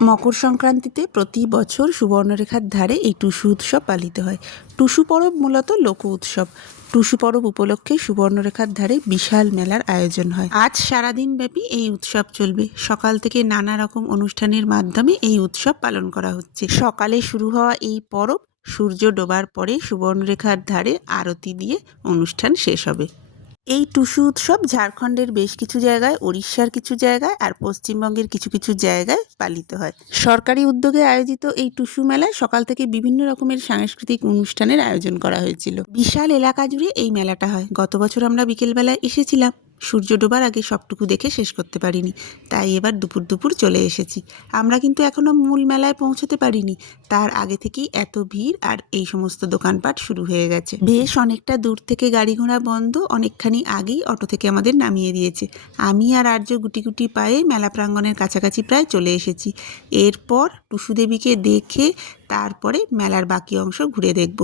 মকর সংক্রান্তিতে প্রতি বছর সুবর্ণরেখার ধারে এই টুসু উৎসব পালিত হয়। টুসু পরব মূলত লোক উৎসব। টুসু পরব উপলক্ষে সুবর্ণরেখার ধারে বিশাল মেলার আয়োজন হয়। আজ সারাদিন ব্যাপী এই উৎসব চলবে। সকাল থেকে নানা রকম অনুষ্ঠানের মাধ্যমে এই উৎসব পালন করা হচ্ছে। সকালে শুরু হওয়া এই পরব সূর্য ডোবার পরে সুবর্ণরেখার ধারে আরতি দিয়ে অনুষ্ঠান শেষ হবে। এই টুসু উৎসব ঝাড়খণ্ডের বেশ কিছু জায়গায়, ওড়িশার কিছু জায়গায় আর পশ্চিমবঙ্গের কিছু কিছু জায়গায় পালিত হয়। সরকারি উদ্যোগে আয়োজিত এই টুসু মেলায় সকাল থেকে বিভিন্ন রকমের সাংস্কৃতিক অনুষ্ঠানের আয়োজন করা হয়েছিল। বিশাল এলাকা জুড়ে এই মেলাটা হয়। গত বছর আমরা বিকেলবেলায় এসেছিলাম, সূর্য ডোবার আগে সবটুকু দেখে শেষ করতে পারিনি, তাই এবার দুপুর দুপুর চলে এসেছি। আমরা কিন্তু এখনো মূল মেলায় পৌঁছতে পারিনি, তার আগে থেকেই এত ভিড় আর এই সমস্ত দোকানপাট শুরু হয়ে গেছে। বেশ অনেকটা দূর থেকে গাড়ি ঘোড়া বন্ধ, অনেকখানি আগেই অটো থেকে আমাদের নামিয়ে দিয়েছে। আমি আর আর্য গুটি গুটি পায়ে মেলা প্রাঙ্গণের কাছাকাছি প্রায় চলে এসেছি। এরপর টুসু দেবীকে দেখে তারপরে মেলার বাকি অংশ ঘুরে দেখব।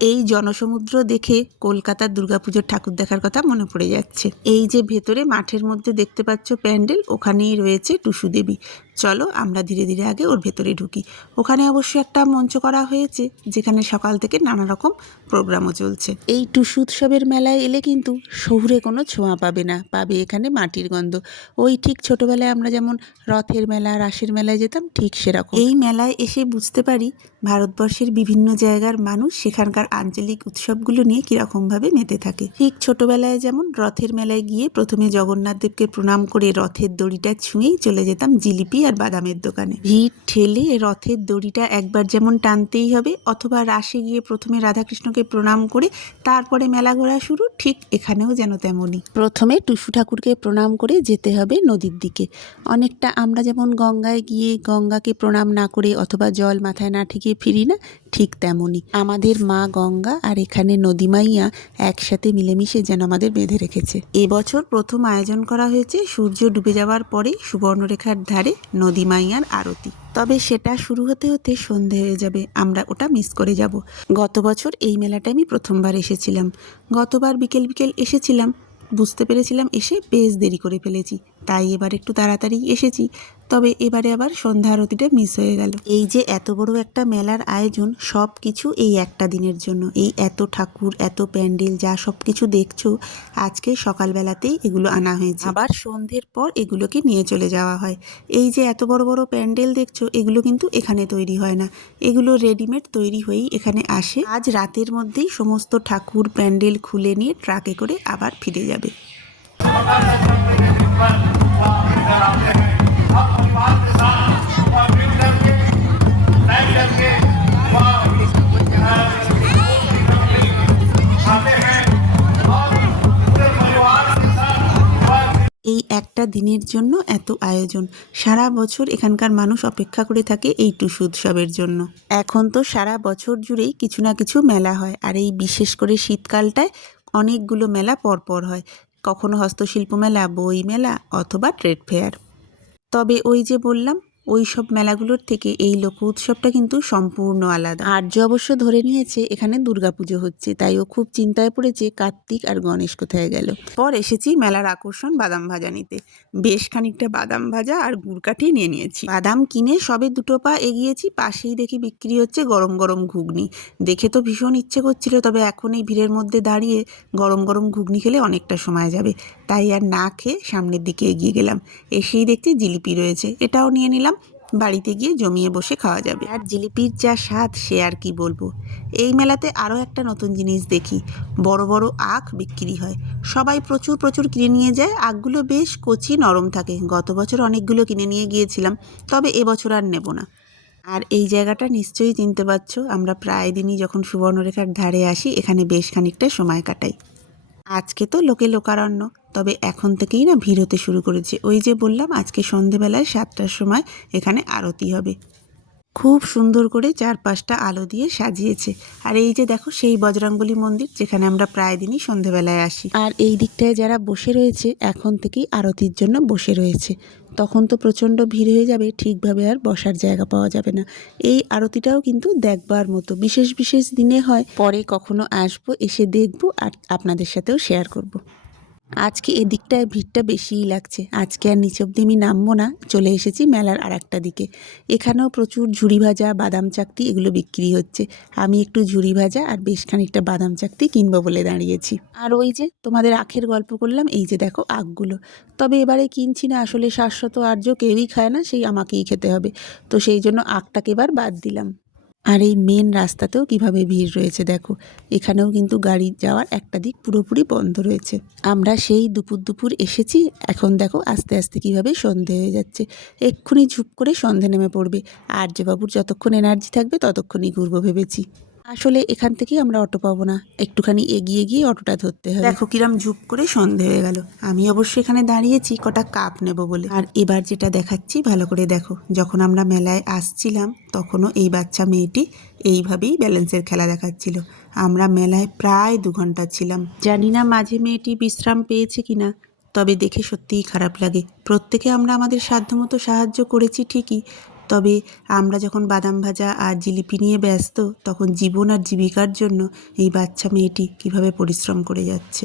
এই জনসমুদ্র দেখে কলকাতার দুর্গাপুজোর ঠাকুর দেখার কথা মনে পড়ে যাচ্ছে। এই যে ভেতরে মাঠের মধ্যে দেখতে পাচ্ছ প্যান্ডেল, ওখানেই রয়েছে টুসু দেবী। চলো আমরা ধীরে ধীরে আগে ওর ভেতরে ঢুকি। ওখানে অবশ্য একটা মঞ্চ করা হয়েছে, যেখানে সকাল থেকে নানা রকম প্রোগ্রামও চলছে। এই টুসু উৎসবের মেলায় এলে কিন্তু শহুরে কোনো ছোঁয়া পাবে না, পাবে এখানে মাটির গন্ধ। ওই ঠিক ছোটবেলায় আমরা যেমন রথের মেলা, রাসের মেলায় যেতাম, ঠিক সেরকম। এই মেলায় এসে বুঝতে পারি ভারতবর্ষের বিভিন্ন জায়গার মানুষ সেখানকার আঞ্চলিক উৎসবগুলো নিয়ে কীরকমভাবে মেতে থাকে। ঠিক ছোটবেলায় যেমন রথের মেলায় গিয়ে প্রথমে জগন্নাথ দেবকে প্রণাম করে রথের দড়িটা ছুঁয়েই চলে যেতাম জিলিপি আর বাদামের দোকানে। ভিড় ঠেলে রথের দড়িটা একবার যেমন টানতেই হবে, অথবা রাসে গিয়ে প্রথমে রাধাকৃষ্ণকে প্রণাম করে তারপরে মেলা ঘোরা শুরু, ঠিক এখানেও যেন তেমনই। প্রথমে টুসু ঠাকুরকে প্রণাম করে যেতে হবে নদীর দিকে। অনেকটা আমরা যেমন গঙ্গায় গিয়ে গঙ্গাকে প্রণাম না করে অথবা জল মাথায় না ঠেকিয়ে ফিরি না, ঠিক তেমনই আমাদের মা গঙ্গা আর এখানে নদী মাইয়া একসাথে মিলেমিশে যেন আমাদের বেঁধে রেখেছে। এবছর প্রথম আয়োজন করা হয়েছে সূর্য ডুবে যাওয়ার পরে সুবর্ণরেখার ধারে নদী মাইয়ার আরতি। তবে সেটা শুরু হতে হতে সন্ধে হয়ে যাবে, আমরা ওটা মিস করে যাব। গত বছর এই মেলাটা আমি প্রথমবার এসেছিলাম। গতবার বিকেল বিকেল এসেছিলাম, বুঝতে পেরেছিলাম এসে বেশ দেরি করে ফেলেছি, তাই এবার একটু তাড়াতাড়ি এসেছি। তবে এবারে আবার সন্ধ্যা আরতিটা মিস হয়ে গেল। এই যে এত বড় একটা মেলার আয়োজন, সব কিছু এই একটা দিনের জন্য। এই এত ঠাকুর, এত প্যান্ডেল, যা সব কিছু দেখছো, আজকে সকালবেলাতেই এগুলো আনা হয়েছে। আবার সন্ধ্যের পর এগুলোকে নিয়ে চলে যাওয়া হয়। এই যে এত বড় বড় প্যান্ডেল দেখছো, এগুলো কিন্তু এখানে তৈরি হয় না, এগুলো রেডিমেড তৈরি হয়েই এখানে আসে। আজ রাতের মধ্যেই সমস্ত ঠাকুর প্যান্ডেল খুলে নিয়ে ট্রাকে করে আবার ফিরে যাবে। এই একটা দিনের জন্য এত আয়োজন। সারা বছর এখানকার মানুষ অপেক্ষা করে থাকে এই টুসু উৎসবের জন্য। এখন তো সারা বছর জুড়েই কিছু না কিছু মেলা হয়, আর এই বিশেষ করে শীতকালটায় অনেকগুলো মেলা পরপর হয়। কখনো হস্তশিল্প মেলা, বই মেলা অথবা ট্রেড ফেয়ার। তবে ওই যে বললাম, ওই সব মেলাগুলোর থেকে এই লোক উৎসবটা কিন্তু সম্পূর্ণ আলাদা। আর্য অবশ্য ধরে নিয়েছে এখানে দুর্গাপুজো হচ্ছে, তাই ও খুব চিন্তায় পড়েছে কার্তিক আর গণেশ কোথায় গেল। পর এসেছি মেলার আকর্ষণ বাদাম ভাজা নিতে। বেশ খানিকটা বাদাম ভাজা আর গুড়কাঠি নিয়ে নিয়েছি। বাদাম কিনে সবে দুটো পা এগিয়েছি, পাশেই দেখি বিক্রি হচ্ছে গরম গরম ঘুগনি। দেখে তো ভীষণ ইচ্ছে করছিল, তবে এখন এই ভিড়ের মধ্যে দাঁড়িয়ে গরম গরম ঘুগনি খেলে অনেকটা সময় যাবে, তাই আর না খেয়ে সামনের দিকে এগিয়ে গেলাম। এসেই দেখছি জিলিপি রয়েছে, এটাও নিয়ে নিলাম। বাড়িতে গিয়ে জমিয়ে বসে খাওয়া যাবে। আর জিলিপির যা স্বাদ, সে আর কি বলবো। এই মেলাতে আরও একটা নতুন জিনিস দেখি, বড় বড় আখ বিক্রি হয়। সবাই প্রচুর প্রচুর কিনে নিয়ে যায়। আখগুলো বেশ কচি নরম থাকে। গত বছর অনেকগুলো কিনে নিয়ে গিয়েছিলাম, তবে এবছর আর নেব না। আর এই জায়গাটা নিশ্চয়ই চিনতে পারছো, আমরা প্রায় দিনই যখন সুবর্ণরেখার ধারে আসি এখানে বেশ খানিকটা সময় কাটাই। আজকে তো লোকে লোকারণ্য, তবে এখন থেকেই না ভিড় হতে শুরু করেছে। ওই যে বললাম, আজকে সন্ধেবেলায় 7টার সময় এখানে আরতি হবে। খুব সুন্দর করে চারপাশটা আলো দিয়ে সাজিয়েছে। আর এই যে দেখো সেই বজরংবলী মন্দির, যেখানে আমরা প্রায় দিনই সন্ধেবেলায় আসি। আর এই দিকটায় যারা বসে রয়েছে এখন থেকেই আরতির জন্য বসে রয়েছে। তখন তো প্রচণ্ড ভিড় হয়ে যাবে, ঠিকভাবে আর বসার জায়গা পাওয়া যাবে না। এই আরতিটাও কিন্তু দেখবার মতো, বিশেষ বিশেষ দিনে হয়। পরে কখনো আসবো, এসে দেখবো আর আপনাদের সাথেও শেয়ার করব। আজকে এদিকটায় ভিড়টা বেশিই লাগছে। আজকে আর নিচ অব্দি আমি নামবো না, চলে এসেছি মেলার আরেকটা দিকে। এখানেও প্রচুর ঝুড়ি ভাজা, বাদাম চাকতি এগুলো বিক্রি হচ্ছে। আমি একটু ঝুড়ি ভাজা আর বেশ খানিকটা বাদাম চাকতি কিনবো বলে দাঁড়িয়েছি। আর ওই যে তোমাদের আখের গল্প করলাম, এই যে দেখো আখগুলো। তবে এবারে কিনছি না, আসলে শাশ্বত আর্য কেউই খায় না, সেই আমাকেই খেতে হবে। তো সেই জন্য আখটাকে এবার বাদ দিলাম। আর এই মেন রাস্তাতেও কিভাবে ভিড় রয়েছে দেখো। এখানেও কিন্তু গাড়ি যাওয়ার একটা দিক পুরোপুরি বন্ধ রয়েছে। আমরা সেই দুপুর দুপুর এসেছি, এখন দেখো আস্তে আস্তে কিভাবে সন্ধে হয়ে যাচ্ছে। এক্ষুনি ঝুপ করে সন্ধে নেমে পড়বে। আর্যবাবুর যতক্ষণ এনার্জি থাকবে ততক্ষণই ঘুরবো ভেবেছি। আসলে এখান থেকেই আমরা অটো পাবো না, একটুখানি এগিয়ে গিয়ে অটোটা ধরতে হবে। দেখো কিরম ঝুপ করে সন্ধে হয়ে গেল। আমি অবশ্য এখানে দাঁড়িয়েছি কটা কাপ নেব বলে। আর এবার যেটা দেখাচ্ছি ভালো করে দেখো, যখন আমরা মেলায় আসছিলাম তখনও এই বাচ্চা মেয়েটি এইভাবেই ব্যালেন্সের খেলা দেখাচ্ছিল। আমরা মেলায় প্রায় 2 ঘন্টা ছিলাম। জানি না মাঝে মেয়েটি বিশ্রাম পেয়েছে কিনা, তবে দেখে সত্যিই খারাপ লাগে। প্রত্যেকে আমরা আমাদের সাধ্যমতো সাহায্য করেছি ঠিকই, তবে আমরা যখন বাদাম ভাজা আর জিলিপি নিয়ে ব্যস্ত, তখন জীবন আর জীবিকার জন্য এই বাচ্চা মেয়েটি কিভাবে পরিশ্রম করে যাচ্ছে।